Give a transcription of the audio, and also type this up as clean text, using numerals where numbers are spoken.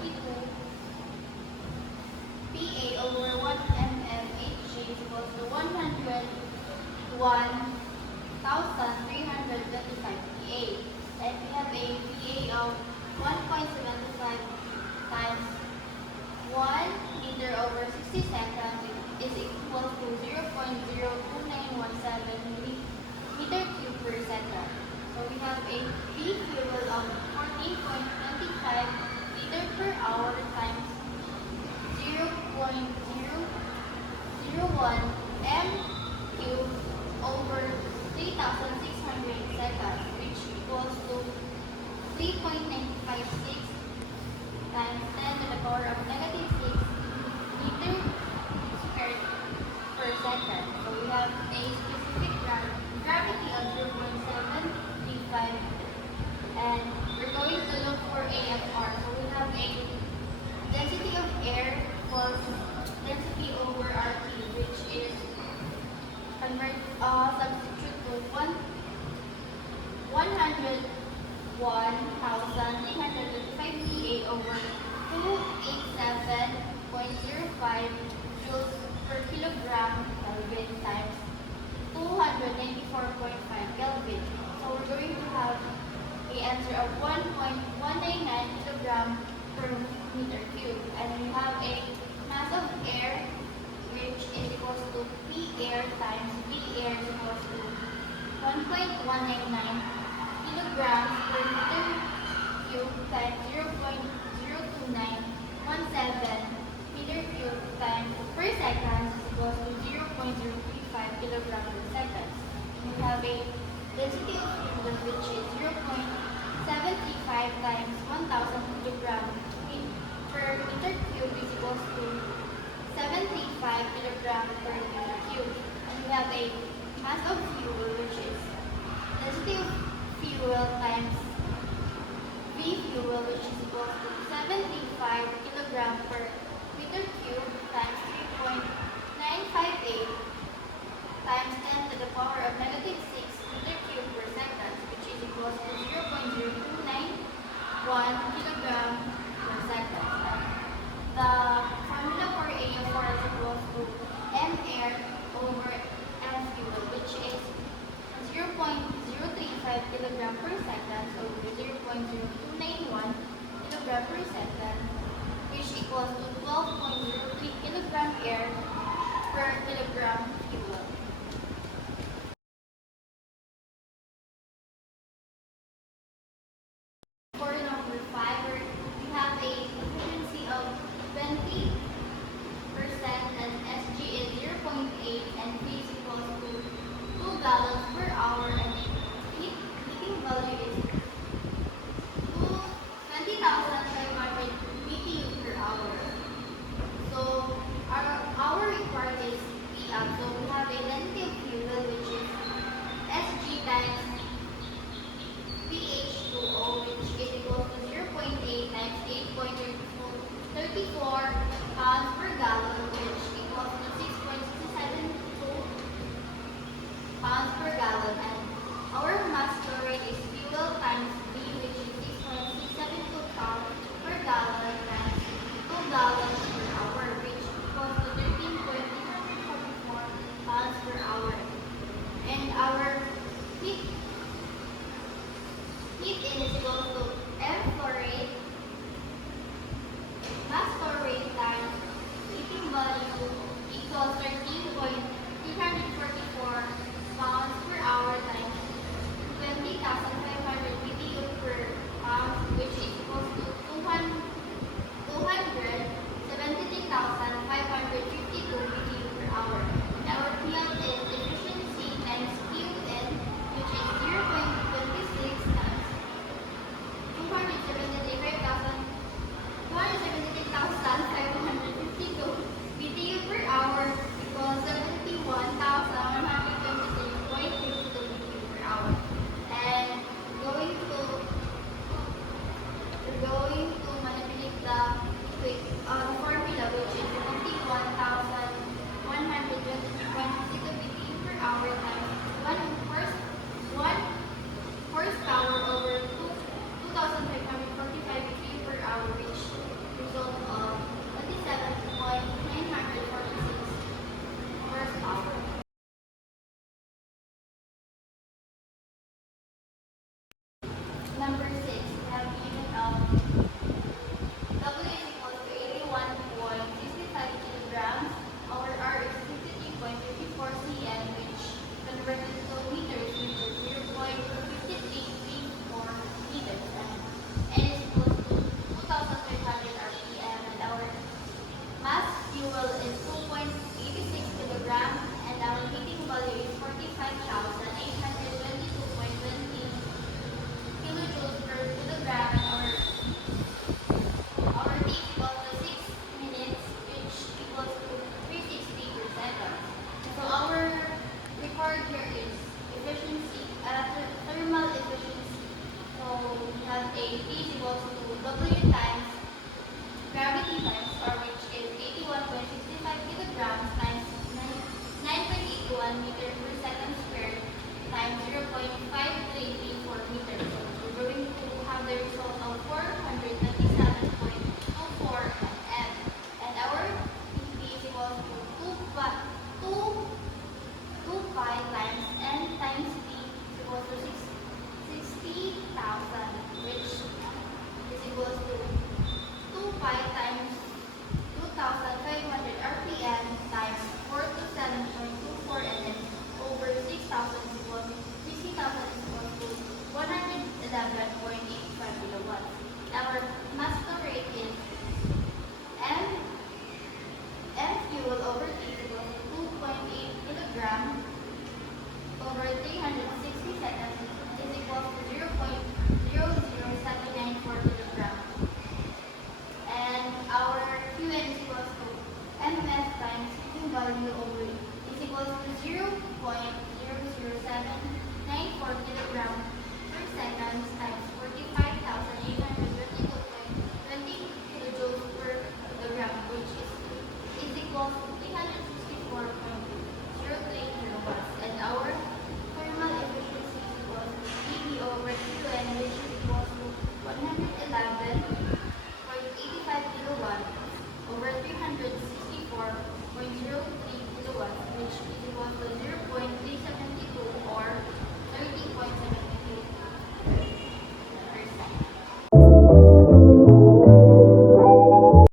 22 PA over 1 mmHg is equals to 101,325 PA. And we have a PA of 1.75 times 1 liter over 60 seconds is equal to 0.02917 meter cube per second. So we have a B fuel of 14.25 liter per hour times 0.001 m cube over 3,600 seconds, which equals to 3.956 times 10 to the power of negative 6 meter squared per second. So we have a specific gravity of 0.735, and we're going to look for AFR. So we have a density of air equals density over RT, which is substitute to 101,325 PA over 287.05 joules per kilogram Kelvin times 294.5 Kelvin. So we're going to have the answer of 1.199 kilogram per meter cube. And we have a mass of air, which is equals to P air times V air is equals to 1.199 kilograms per meter cube times 0.02917 meter cube times per second is equals to 0.035 kilograms per second. We have a density of fluid, which is 0.735 times 1,000 kilograms per meter cube is equals to 735 kilograms per meter cube. And we have a mass of fuel, which is density of fuel times V fuel, which is equals to 735 kilograms per meter cube times 3.958 times 10 to the power of negative 6 meter cube per second, which is equals to 0.0291 kilogram per second. The formula for AFR is equals to M air over M fuel, which is 0.035 kilogram per second over 0.0291 kilogram per second, which equals to 12.03 kilogram air per kilogram fuel. For number 5, we have a efficiency of 20% and SG is 0.8 and P is equals to 2 gallons per hour, and heating value is 20,500 BTU per hour. So our required is PM. So we have a density of fuel, which is SG times PH2O, which is equal to 0.8 times 8.34 pounds per gallon, which equals to 6.672 pounds per gallon. And our mass flow rate is fuel times